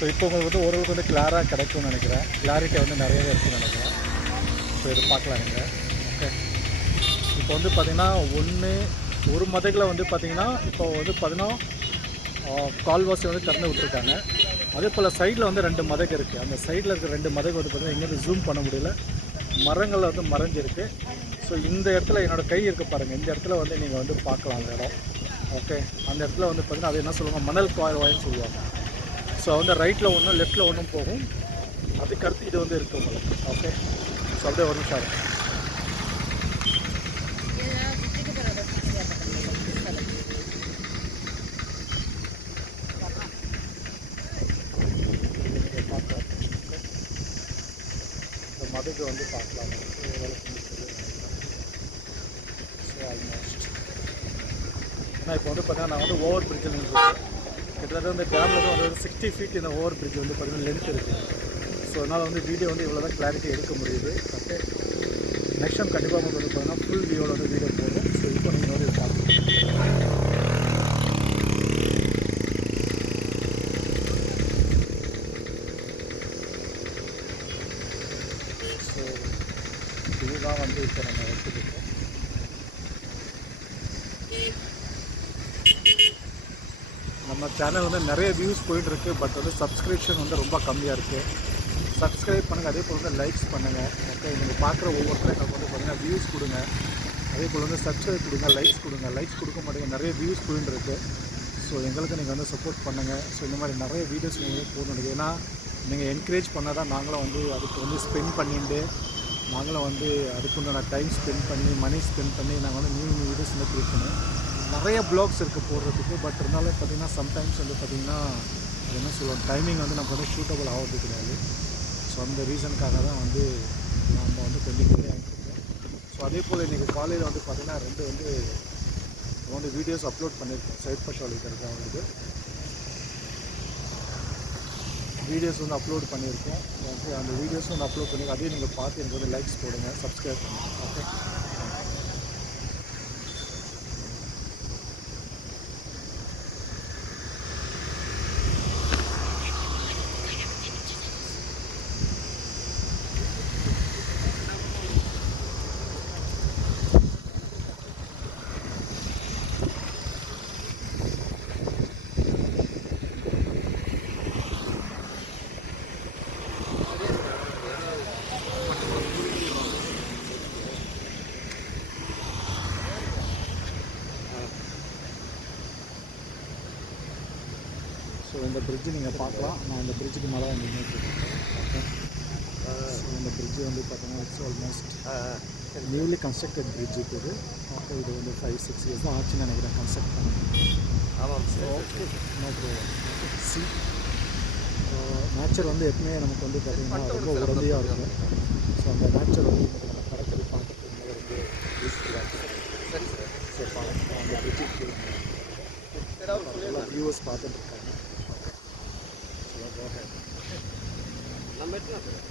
So இப்போ உங்களுக்கு வந்து ஓரளவுக்கு வந்து கிளாராக கிடைக்கும்னு நினைக்கிறேன். கிளாரிட்டி வந்து நிறையவே இருக்குன்னு நினைக்கிறேன். ஸோ இது பார்க்கலாம் நீங்கள். ஓகே, இப்போ வந்து பார்த்திங்கன்னா ஒரு மதகில் வந்து பார்த்திங்கன்னா இப்போ வந்து பார்த்தீங்கன்னா கால்வாசி வந்து திறந்து விட்டுருக்காங்க. அதே போல் சைடில் வந்து 2 மதகு இருக்குது. அந்த சைடில் இருக்க 2 மதகு வந்து பார்த்திங்கன்னா எங்கேருந்து ஜூம் பண்ண முடியல, மரங்கள் வந்து மறைஞ்சிருக்கு. ஸோ இந்த இடத்துல என்னோடய கை இருக்க பாருங்கள், இந்த இடத்துல வந்து நீங்கள் வந்து பார்க்கலாம் அந்த இடம். ஓகே, அந்த இடத்துல வந்து பார்த்திங்கன்னா அது என்ன சொல்லுவாங்க, மணல் கால்வாய்னு சொல்லுவாங்க. ஸோ வந்து ரைட்டில் ஒன்றும் லெஃப்ட்டில் ஒன்றும் போகும். அதுக்கடுத்து இது வந்து இருக்குது உங்களுக்கு. ஓகே, ஸோ அப்படியே ஒரு நிமிஷம் மதுக்கு வந்து பார்க்கலாம். ஸோ ஆல்மோஸ்ட் ஏன்னா இப்போ வந்து பார்த்தீங்கன்னா நான் வந்து ஓவர் பிரிட்ஜில் நின்றுருக்கேன். கிட்டத்தட்ட வந்து டேமில் வந்து 60 ஃபீட் இந்த ஓவர் பிரிட்ஜ் வந்து பார்த்திங்கன்னா லென்த் இருக்குது. ஸோ அதனால் வந்து வீடியோ வந்து இவ்வளோ தான் கிளாரிட்டி எடுக்க முடியுது. ஓகே, நெக்ஸ்ட் டைம் கண்டிப்பாக உங்களுக்கு வந்து பார்த்தீங்கன்னா ஃபுல் வியூவோட வந்து வீடியோ போகும். ஸோ இப்போ நீங்கள் வந்து பார்க்கலாம். ஸோ இதுதான் வந்து இப்போ நம்ம எடுத்துக்கிட்டோம். நம்ம சேனல் வந்து நிறைய வியூஸ் போயிட்டுருக்கு. பட் வந்து சப்ஸ்கிரிப்ஷன் வந்து ரொம்ப கம்மியாக இருக்குது. சப்ஸ்கிரைப் பண்ணுங்கள், அதே போல் வந்து லைக்ஸ் பண்ணுங்கள். ஓகே, நீங்கள் பார்க்குற ஒவ்வொருத்தரும் எங்களுக்கு வந்து பார்த்திங்கன்னா வியூஸ் கொடுங்க. அதே போல் வந்து சப்ஸ்கிரைப் கொடுங்க, லைக்ஸ் கொடுங்க. லைக்ஸ் கொடுக்க மாட்டேங்க, நிறைய வியூஸ் போயின்னு இருக்குது. ஸோ எங்களுக்கு நீங்கள் வந்து சப்போர்ட் பண்ணுங்கள். ஸோ இந்த மாதிரி நிறைய வீடியோஸ் நீங்கள் போடணும். ஏன்னா நீங்கள் என்கரேஜ் பண்ணால் தான் நாங்களும் வந்து அதுக்கு வந்து ஸ்பெண்ட் பண்ணிட்டு நாங்களும் வந்து அதுக்குண்டான டைம் ஸ்பெண்ட் பண்ணி மணி ஸ்பெண்ட் பண்ணி நாங்கள் வந்து நியூ வீடியோஸ் வந்து க்ரியேட் பண்ணுவோம். நிறைய ப்ளாக்ஸ் இருக்குது போடுறதுக்கு. பட் இருந்தாலும் பார்த்திங்கன்னா சம்டைம்ஸ் வந்து பார்த்திங்கன்னா என்ன சொல்லுவோம், டைமிங் வந்து நமக்கு வந்து ஷூட்டபிள் ஆகிறது கிடையாது. ஸோ அந்த ரீசனுக்காக தான் வந்து நம்ம வந்து கொஞ்சம் டிலே ஆகிட்டுருக்கோம். ஸோ அதே போல் இன்றைக்கி காலையில் வந்து பார்த்திங்கன்னா 2 வீடியோஸ் அப்லோட் பண்ணியிருக்கோம். சைட் பஷால் இருக்கிறது அவங்களுக்கு வீடியோஸ் வந்து அப்லோட் பண்ணியிருக்கோம். ஓகே, அந்த வீடியோஸ் வந்து அப்லோட் பண்ணியிருக்கோம். அதையும் நீங்கள் பார்த்து எனக்கு வந்து லைக்ஸ் போடுங்க, சப்ஸ்கிரைப் பண்ணுங்கள். ஓகே, ஸோ இந்த பிரிட்ஜு நீங்கள் பார்க்கலாம். நான் இந்த பிரிட்ஜுக்கு மேலே தான் நின்றுட்டுருக்கேன். ஓகே, ஸோ இந்த பிரிட்ஜு வந்து பார்த்தீங்கன்னா it's almost newly constructed bridge இது. ஓகே, இது வந்து 5-6 இயர்ஸ் தான் ஆச்சுன்னு நினைக்கிறேன் கன்ஸ்ட்ரக்ட் பண்ணி. ஆமாம், ஸோ ஓகே, நோ ப்ராப்ளம். சி நேச்சர் வந்து எப்பவுமே நமக்கு வந்து பார்த்திங்கன்னா ரொம்ப உறுதியாக இருக்கும். ஸோ அந்த நேச்சர் வந்து நம்ம கடற்கரை பார்க்கறதுக்கு ரொம்ப யூஸ்ஃபுல்லாக இருக்கும். சரி சார், சரி பார்க்கலாம். அந்த பிரிட்ஜுக்கு எல்லா வியூவர்ஸ் பார்த்துட்டு இருக்காங்க. நம்ம என்டையர்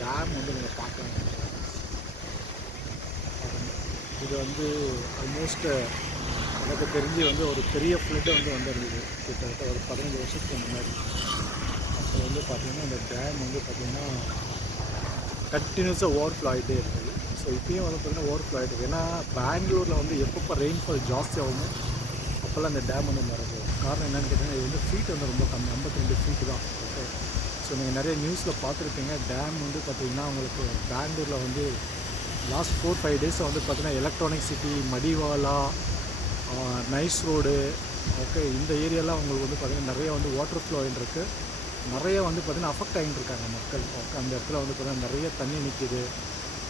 டேம் வந்து நீங்கள் பார்க்கலாம். இது வந்து ஆல்மோஸ்ட் எனக்கு தெரிஞ்சு வந்து ஒரு பெரிய ஃப்ளட்டு வந்து வந்துருந்தது கிட்டத்தட்ட ஒரு 15 வருஷத்துக்கு முன்னாடி. அப்போ வந்து பார்த்திங்கன்னா இந்த டேம் வந்து பார்த்திங்கன்னா கண்டினியூஸாக ஓவர்ஃப்ளோ ஆகிட்டே இருக்குது. ஸோ இப்போயும் வந்து பார்த்திங்கன்னா ஓவர்ஃப்ளோ ஆகிட்டு. ஏன்னா பெங்களூரில் வந்து எப்பப்போ ரெயின்ஃபால் ஜாஸ்தி ஆகுமோ அப்போல்லாம் இந்த டேம் வந்து மறைஞ்சிடும். காரணம் என்னென்னு கேட்டிங்கன்னா இது வந்து ஃபீட் வந்து ரொம்ப கம்மி, 52 ஃபீட்டு தான். ஓகே, ஸோ நீங்கள் நிறைய நியூஸில் பார்த்துருப்பீங்க. டேம் வந்து பார்த்திங்கன்னா உங்களுக்கு பெங்களூரில் வந்து லாஸ்ட் 4-5 டேஸை வந்து பார்த்திங்கன்னா electronic city, Madiwala, nice road, okay, இந்த ஏரியாலாம் உங்களுக்கு வந்து பார்த்திங்கன்னா நிறைய வந்து வாட்டர் ஃப்ளோ ஆகிட்டுருக்கு. நிறைய வந்து பார்த்திங்கன்னா அஃபெக்ட் ஆகிட்டு இருக்காங்க மக்கள். ஓகே, அந்த இடத்துல வந்து பார்த்திங்கன்னா நிறைய தண்ணி நிற்கிது.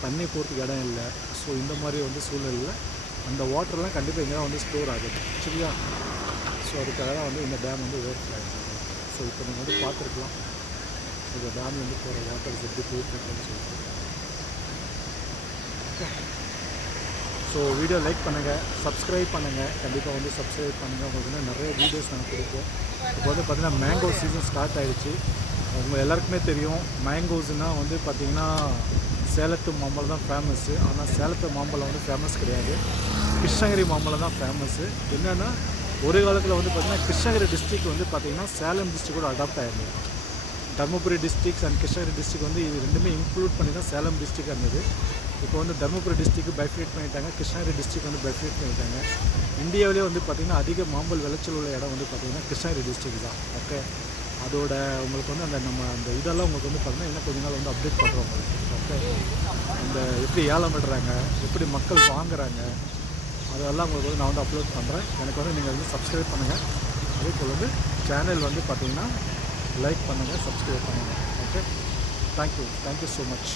தண்ணி போகிறதுக்கு இடம் இல்லை. ஸோ இந்த மாதிரி வந்து சூழ்நிலையில் அந்த வாட்டர்லாம் கண்டிப்பாக எங்கேயா வந்து ஸ்டோர் ஆகுது சரியா. ஸோ அதுக்காக தான் வந்து இந்த டேம் வந்து ஓவர் ஆகிடுது. ஸோ இப்போ நீங்கள் வந்து பார்த்துருக்கலாம் இந்த டேம் வந்து போகிற வாட்டர்ஸ் எப்படி போயிட்டுருக்குன்னு சொல்லிட்டு. ஓகே, ஸோ வீடியோ லைக் பண்ணுங்கள், சப்ஸ்கிரைப் பண்ணுங்கள், கண்டிப்பாக வந்து சப்ஸ்கிரைப் பண்ணுங்கள். உங்களுக்கு வந்து நிறைய வீடியோஸ் நாங்கள் கொடுப்போம். இப்போ வந்து பார்த்திங்கன்னா மேங்கோ சீசன் ஸ்டார்ட் ஆகிடுச்சு. உங்கள் எல்லாருக்குமே தெரியும் மேங்கோஸ்னால் வந்து பார்த்திங்கன்னா சேலத்து மாம்பழம் தான் ஃபேமஸ்ஸு. ஆனால் சேலத்து மாம்பழம் வந்து ஃபேமஸ் கிடையாது, கிருஷ்ணகிரி மாம்பழம் தான் ஃபேமஸ்ஸு. என்னென்னா ஒரு காலத்தில் வந்து பார்த்திங்கன்னா கிருஷ்ணகிரி டிஸ்ட்ரிக் வந்து பார்த்திங்கன்னா சேலம் டிஸ்ட்ரிக்டோட அடாப்ட் ஆகிருந்தது. Dharmapuri districts and Krishnagiri district வந்து இது ரெண்டுமே இன்க்ளூட் பண்ணி தான் சேலம் டிஸ்ட்ரிக்ட் இருந்தது. இப்போ வந்து தருமபுரி டிஸ்ட்ரிக்ட் பைஃப்ரேட் பண்ணிட்டாங்க, கிருஷ்ணகிரி டிஸ்ட்ரிக்ட் வந்து பைஃப்ரேட் பண்ணிட்டாங்க. இந்தியாவிலே வந்து பார்த்திங்கன்னா அதிக மாம்பழ விளைச்சல் உள்ள இடம் வந்து பார்த்திங்கன்னா கிருஷ்ணகிரி டிஸ்ட்ரிக்ட் தான். ஓகே, அதோட உங்களுக்கு வந்து அந்த இதெல்லாம் உங்களுக்கு வந்து பார்த்திங்கன்னா இன்னும் கொஞ்ச நாள் வந்து அப்டேட் பண்ணுறோம் உங்களுக்கு. ஓகே, அந்த எப்படி ஏலம் விடுறாங்க, எப்படி மக்கள் வாங்குறாங்க, அதெல்லாம் உங்களுக்கு வந்து நான் வந்து அப்லோட் பண்ணுறேன். எனக்கு வந்து நீங்கள் வந்து சப்ஸ்கிரைப் பண்ணுங்கள். அதே போல் வந்து சேனல் வந்து பார்த்திங்கன்னா லைக் பண்ணுங்கள், சப்ஸ்கிரைப் பண்ணுங்கள். Okay, thank you so much.